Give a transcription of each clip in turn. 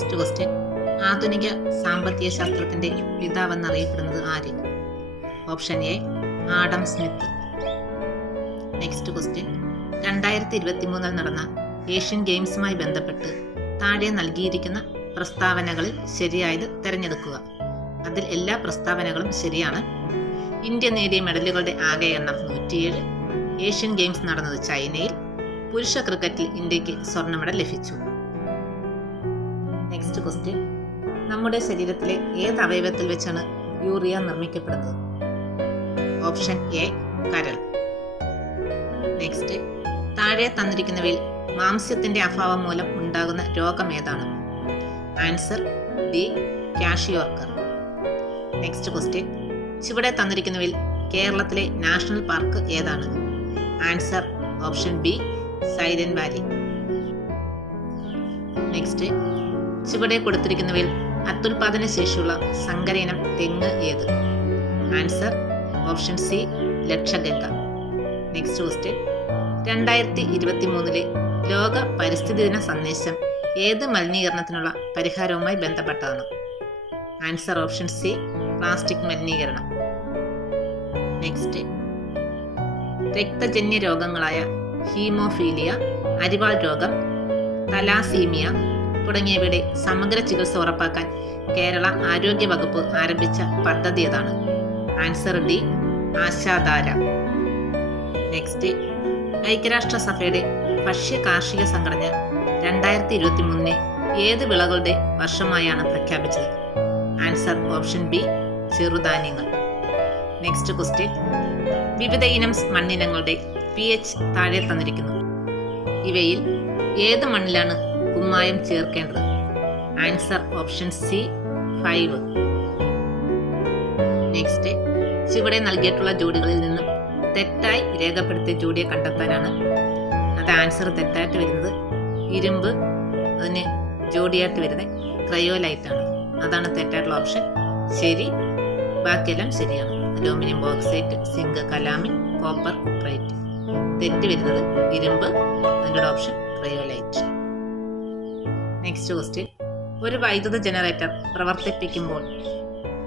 First question, ആധുനിക സാമ്പത്തിക ശാസ്ത്രത്തിന്റെ പിതാവെന്നറിയപ്പെടുന്നത് ആര്? Option A Adam Smith. Next question, 2023 നടന്ന ഏഷ്യൻ ഗെയിംസുമായി ബന്ധപ്പെട്ട് താഴെ നൽകിയിരിക്കുന്ന പ്രസ്താവനകളിൽ ശരിയായത് തിരഞ്ഞെടുക്കുക. അതിൽ എല്ലാ പ്രസ്താവനകളും ശരിയാണ്. ഇന്ത്യ നേടിയ മെഡലുകളുടെ ആകെ എണ്ണം 107. ഏഷ്യൻ ഗെയിംസ് നടന്നത് ചൈനയിൽ. പുരുഷ ക്രിക്കറ്റിൽ ഇന്ത്യക്ക് സ്വർണ്ണ മെഡൽ ലഭിച്ചു. നെക്സ്റ്റ് ക്വസ്റ്റ്യൻ, നമ്മുടെ ശരീരത്തിലെ ഏത് അവയവത്തിൽ വെച്ചാണ് യൂറിയ നിർമ്മിക്കപ്പെടുന്നത്? ഓപ്ഷൻ എ കരൾ. നെക്സ്റ്റ്, താഴെ തന്നിരിക്കുന്നവയിൽ മാംസ്യത്തിന്റെ അഭാവം മൂലം ഉണ്ടാകുന്ന രോഗം ഏതാണ്? Answer D kwashiorkor. Next question, ചുവടെ തന്നിരിക്കുന്നവയിൽ കേരളത്തിലെ നാഷണൽ പാർക്ക് ഏതാണ്? Answer option B silent Valley. Next, ചുവടെ കൊടുത്തിരിക്കുന്നവയിൽ അത്യുൽപാദന ശേഷിയുള്ള സങ്കര ഇനം തെങ്ങ് ഏത്? Answer option C Lakshaganga. Next question, 2023 ലോക പരിസ്ഥിതി ദിന സന്ദേശം ഏത് മലിനീകരണത്തിനുള്ള പരിഹാരവുമായി ബന്ധപ്പെട്ടതാണ്? ആൻസർ ഓപ്ഷൻ സി പ്ലാസ്റ്റിക് മലിനീകരണം. നെക്സ്റ്റ്, രക്തജന്യ രോഗങ്ങളായ ഹീമോഫീലിയ, അരിവാൾ രോഗം, തലാസീമിയ തുടങ്ങിയവയുടെ സമഗ്ര ചികിത്സ ഉറപ്പാക്കാൻ കേരള ആരോഗ്യ വകുപ്പ് ആരംഭിച്ച പദ്ധതി ഏതാണ്? Answer D Ashadhara. നെക്സ്റ്റ്, ഐക്യരാഷ്ട്രസഭയുടെ ഭക്ഷ്യ കാർഷിക സംഘടന 2023 ഏത് വിളകളുടെ വർഷമായാണ് പ്രഖ്യാപിച്ചത്? ആൻസർ ഓപ്ഷൻ ബി ചെറുധാന്യങ്ങൾ. നെക്സ്റ്റ് ക്വസ്റ്റ്യൻ, വിവിധ ഇനം മണ്ണിനങ്ങളുടെ pH താഴെ തന്നിരിക്കുന്നു. ഇവയിൽ ഏത് മണ്ണിലാണ് കുമ്മായം ചേർക്കേണ്ടത്? Answer option C 5. നെക്സ്റ്റ്, ചുവടെ നൽകിയിട്ടുള്ള ജോഡികളിൽ നിന്നും തെറ്റായി രേഖപ്പെടുത്തിയ ജോഡിയെ കണ്ടെത്താനാണ്. അത് ആൻസർ തെറ്റായിട്ട് വരുന്നത് ഇരുമ്പ്, അതിന് ജോഡിയായിട്ട് വരുന്നത് ക്രയോലൈറ്റ് ആണ്. അതാണ് തെറ്റായിട്ടുള്ള ഓപ്ഷൻ. ശരി, ബാക്കിയെല്ലാം ശരിയാണ്. Aluminium bauxite, zinc, calamine, copper, cuprite. തെറ്റ് വരുന്നത് ഇരുമ്പ്, അതിൻ്റെ ഓപ്ഷൻ ക്രയോലൈറ്റ്. നെക്സ്റ്റ് ക്വസ്റ്റ്യൻ, ഒരു വൈദ്യുത ജനറേറ്റർ പ്രവർത്തിപ്പിക്കുമ്പോൾ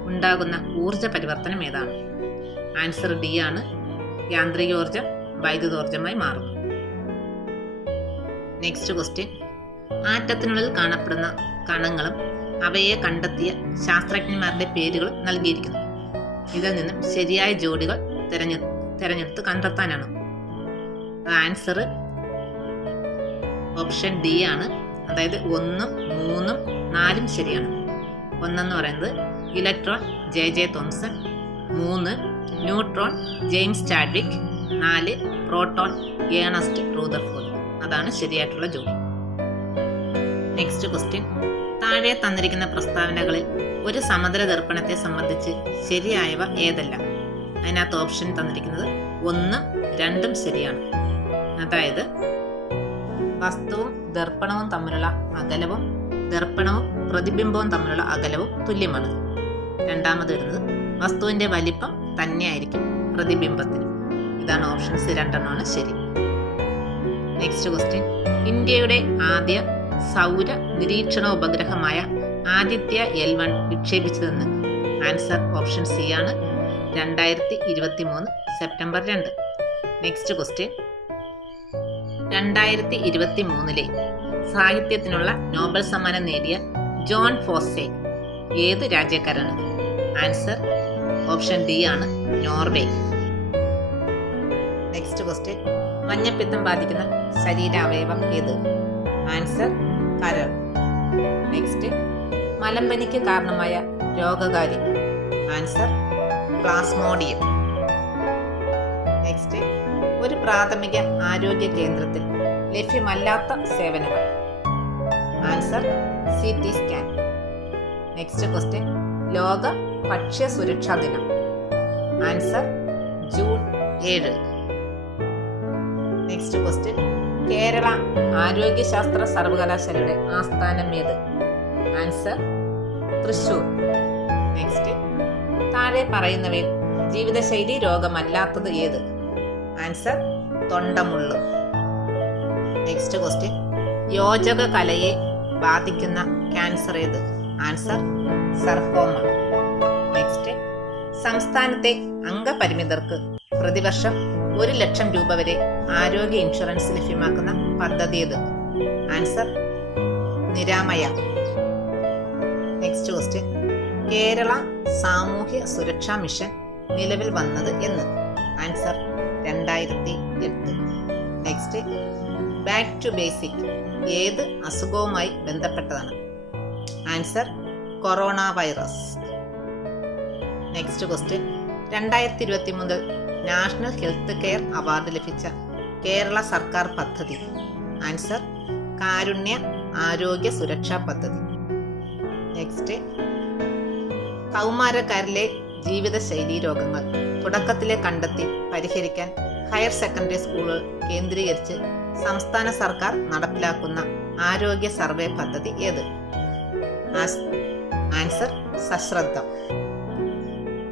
ഉണ്ടാകുന്ന ഊർജ പരിവർത്തനം ഏതാണ്? ആൻസർ ഡി ആണ് യാന്ത്രികോർജം വൈദ്യുതോർജമായി മാറുന്നു. നെക്സ്റ്റ് ക്വസ്റ്റ്യൻ, ആറ്റത്തിനുള്ളിൽ കാണപ്പെടുന്ന കണങ്ങളും അവയെ കണ്ടെത്തിയ ശാസ്ത്രജ്ഞന്മാരുടെ പേരുകളും നൽകിയിരിക്കുന്നു. ഇതിൽ നിന്നും ശരിയായ ജോഡികൾ തിരഞ്ഞെടുത്ത് കണ്ടെത്താനാണ്. ആൻസർ ഓപ്ഷൻ ഡി ആണ്. അതായത് 1, 3, 4 ശരിയാണ്. 1 പറയുന്നത് electron J Thomson, 3 neutron James Chadwick, 4 proton Ernest Rutherford. അതാണ് ശരിയായിട്ടുള്ള ജോഡി. നെക്സ്റ്റ് ക്വസ്റ്റ്യൻ, താഴെ തന്നിരിക്കുന്ന പ്രസ്താവനകളിൽ ഒരു സമതല ദർപ്പണത്തെ സംബന്ധിച്ച് ശരിയായവ ഏതെല്ലാം? അതിനകത്ത് ഓപ്ഷൻ തന്നിരിക്കുന്നത് 1, 2 ശരിയാണ്. അതായത് വസ്തുവും ദർപ്പണവും തമ്മിലുള്ള അകലവും ദർപ്പണവും പ്രതിബിംബവും തമ്മിലുള്ള അകലവും തുല്യമാണ്. രണ്ടാമത് വരുന്നത് വസ്തുവിന്റെ വലിപ്പം തന്നെയായിരിക്കും പ്രതിബിംബത്തിന്. ഇതാണ് ഓപ്ഷൻസ് 2 ശരി. നെക്സ്റ്റ് ക്വസ്റ്റ്യൻ, ഇന്ത്യയുടെ ആദ്യ സൗര നിരീക്ഷണ ഉപഗ്രഹമായ ആദിത്യ L1 വിക്ഷേപിച്ചതെന്ന്? ആൻസർ ഓപ്ഷൻ സി ആണ് 2023 സെപ്റ്റംബർ 2. നെക്സ്റ്റ് ക്വസ്റ്റ്യൻ, 2023 സാഹിത്യത്തിനുള്ള നോബൽ സമ്മാനം നേടിയ ജോൺ ഫോസെ ഏത് രാജ്യക്കാരാണ്? ആൻസർ ഓപ്ഷൻ ഡി ആണ് നോർവേ. നെക്സ്റ്റ് ക്വസ്റ്റ്യൻ, മഞ്ഞപ്പിത്തം ബാധിക്കുന്ന ശരീരാവയവം ഏത്? ആൻസർ കരൾ. നെക്സ്റ്റ്, മലമ്പനിക്ക് കാരണമായ രോഗകാരി? Answer Plasmodium. നെക്സ്റ്റ്, ഒരു പ്രാഥമിക ആരോഗ്യ കേന്ദ്രത്തിൽ ലഭ്യമല്ലാത്ത സേവനങ്ങൾ? Answer CT scan. Next question, ലോക ഭക്ഷ്യ സുരക്ഷാ ദിനം? Answer June 7. Next question, Kerala ആരോഗ്യശാസ്ത്ര സർവകലാശാലയുടെ ആസ്ഥാനം ഏത്? ആൻസർ തൃശൂർ. നെക്സ്റ്റ്, താഴെ പറയുന്നവയിൽ ജീവിതശൈലി രോഗമല്ലാത്തത് ഏത്? ആൻസർ തൊണ്ടമുള്ളു. നെക്സ്റ്റ് ക്വസ്റ്റ്യൻ, യോജക കലയെ ബാധിക്കുന്ന ക്യാൻസർ ഏത്? Answer sarcoma. നെക്സ്റ്റ്, സംസ്ഥാനത്തെ അംഗപരിമിതർക്ക് പ്രതിവർഷം 1 ലക്ഷം രൂപ വരെ ആരോഗ്യ ഇൻഷുറൻസ് ലഭ്യമാക്കുന്ന പദ്ധതി ഏത്? Answer Niramaya. Next question, Kerala സാമൂഹ്യ സുരക്ഷാ മിഷൻ നിലവിൽ വന്നത് എന്ന്? Answer 2008. Next, back to basic ഏത് അസുഖവുമായി ബന്ധപ്പെട്ടതാണ്? Answer corona virus. Next question, 2023 national health care award ലഭിച്ച കേരള സർക്കാർ പദ്ധതി? ആൻസർ കാരുണ്യ ആരോഗ്യ സുരക്ഷാ പദ്ധതി. നെക്സ്റ്റ്, കൗമാരക്കാരിലെ ജീവിതശൈലീ രോഗങ്ങൾ തുടക്കത്തിലെ കണ്ടെത്തി പരിഹരിക്കാൻ ഹയർ സെക്കൻഡറി സ്കൂളുകൾ കേന്ദ്രീകരിച്ച് സംസ്ഥാന സർക്കാർ നടപ്പിലാക്കുന്ന ആരോഗ്യ സർവേ പദ്ധതി ഏത്? ആൻസർ സശ്രദ്ധം.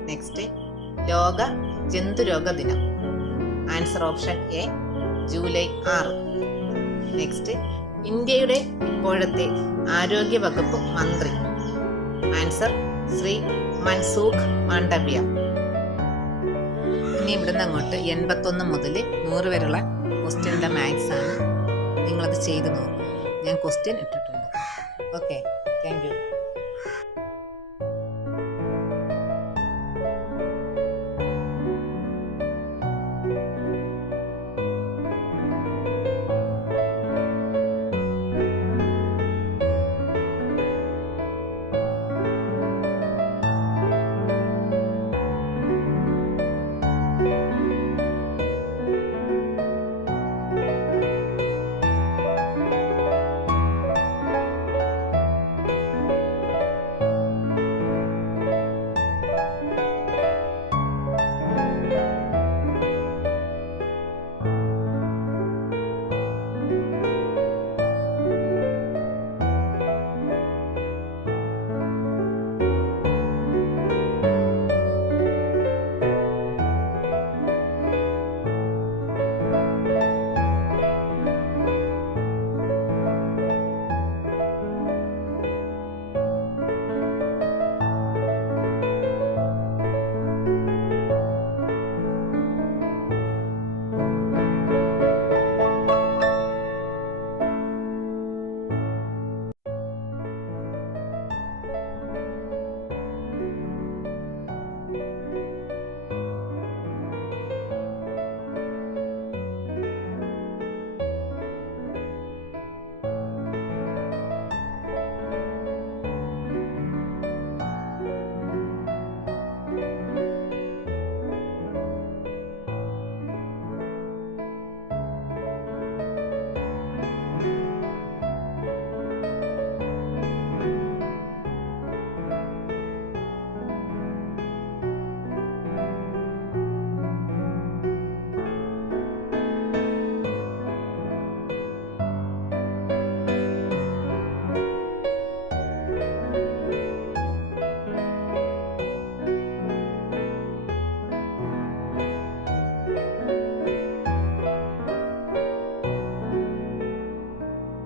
നെക്സ്റ്റ്, ലോക ജന്തുരോഗ ദിനം? Answer option A July 6. Next, ഇന്ത്യയുടെ ഇപ്പോഴത്തെ ആരോഗ്യ വകുപ്പ് മന്ത്രി? ആൻസർ ശ്രീ മൻസൂഖ് മാണ്ഡവ്യ. ഇനി ഇവിടുന്ന് അങ്ങോട്ട് 81 മുതൽ 100 വരെയുള്ള ക്വസ്റ്റ്യൻ്റെ മാത്സ് ആണ്. നിങ്ങളത് ചെയ്ത് നോക്കും. ഞാൻ ക്വസ്റ്റ്യൻ ഇട്ടിട്ടുണ്ട്. Okay, thank you.